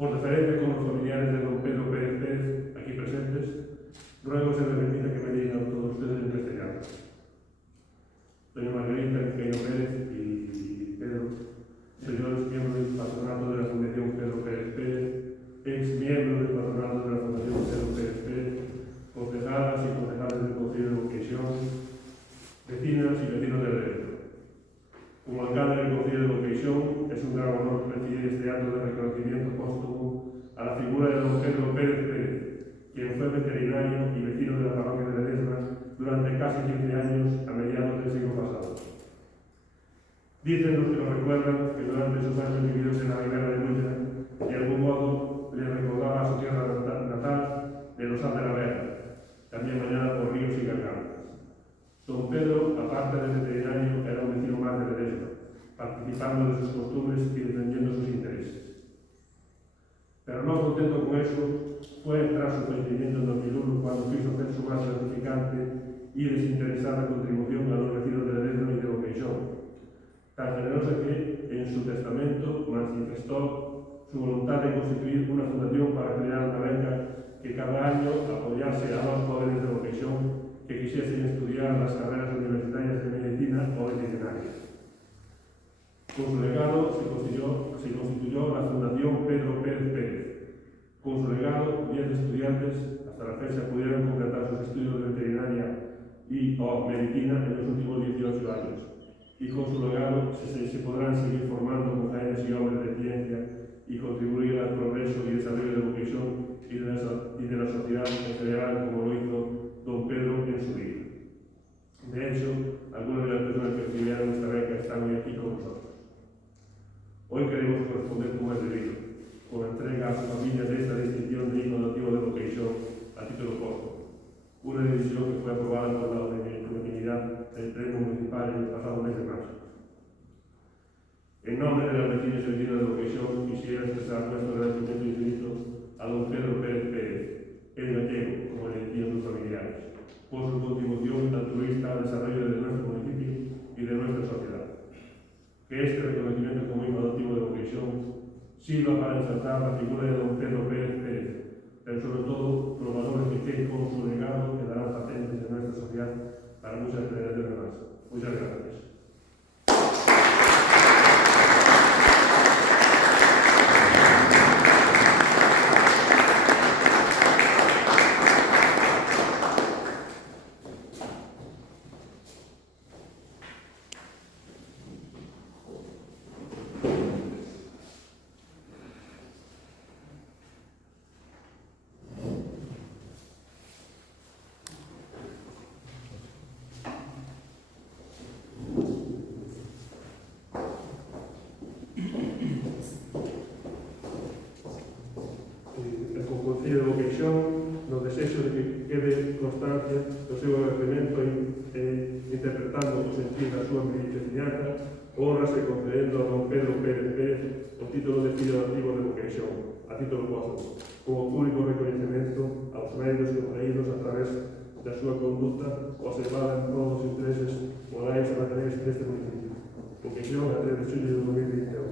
Por deferencia con los familiares de don Pedro Pérez Pérez, aquí presentes, ruego se me permita que me digan todos ustedes en castellano. Doña Margarita Peino Pérez y Pedro, señores miembros del patronato de la Fundación Pedro Pérez Pérez, ex miembros del patronato de la Fundación Pedro Pérez Pérez, concejadas y concejales del Concello de Boqueixón, vecinas y vecinos del Derecho. Como alcalde del Concello de Boqueixón, es un gran honor presidir este acto de reconocimiento póstumo a la figura de don Pedro Pérez Pérez, quien fue veterinario y vecino de la parroquia de Ledesma durante casi 15 años a mediados del siglo pasado. Dicen los que lo recuerdan que durante sus años vividos en la Ribera de Luya, de algún modo le recordaba a su tierra natal de los Altos de la Vera, también bañada por ríos y gargantas. Don Pedro, aparte de veterinario, era un vecino más de Ledesma, participando de sus costumbres y defendiendo sus intereses. Pero no contento con eso fue tras su fallecimiento en 2001, cuando quiso hacer su más gratificante y desinteresada contribución a los vecinos de Ledesma y de Boqueixón, tan generosa que en su testamento manifestó su voluntad de constituir una fundación para crear una beca que cada año apoyase a los jóvenes de Boqueixón que quisiesen estudiar las carreras universitarias de medicina o veterinaria. Con su legado se constituyó la Fundación Pedro Pérez Pérez. Con su legado, 10 estudiantes hasta la fecha pudieron completar sus estudios de veterinaria o medicina en los últimos 18 años. Y con su legado se podrán seguir formando mujeres y hombres de ciencia y contribuir al progreso y desarrollo de Boqueixón y de la sociedad en general, como lo hizo don Pedro en su vida. De hecho, algunas de las personas que recibieron esta beca están hoy aquí con nosotros. Hoy queremos corresponder como es debido, con la entrega a su familia de esta distinción de hijo nativo de Boqueixón a título póstumo, una decisión que fue aprobada por la unanimidad del Pleno Municipal en el pasado mes de marzo. En nombre de las vecinas y vecinos de Boqueixón, quisiera expresar nuestro agradecimiento infinito a don Pedro Pérez Pérez, el gallego, como le decían sus familiares, por su contribución altruista al desarrollo de nuestro municipio y de nuestra sociedad. Que este reconocimiento como hijo adoptivo de Boqueixón sirva para ensalzar la figura de don Pedro Pérez Pérez, pero sobre todo los valores que con su legado quedarán patentes en nuestra sociedad para muchas generaciones más. Muchas gracias. De Boqueixón, nos desexo de que quede constancia do seu agradecemento interpretando o sentir da súa veciñanza, honras e concedendo a don Pedro Pérez Pérez o título de fillo nativo de Boqueixón, a título póstumo, como público reconhecimento aos méritos contraídos a través da súa conduta observada en todos os intereses morais e materiais deste municipio. Boqueixón, a 3 de xullo de 2021.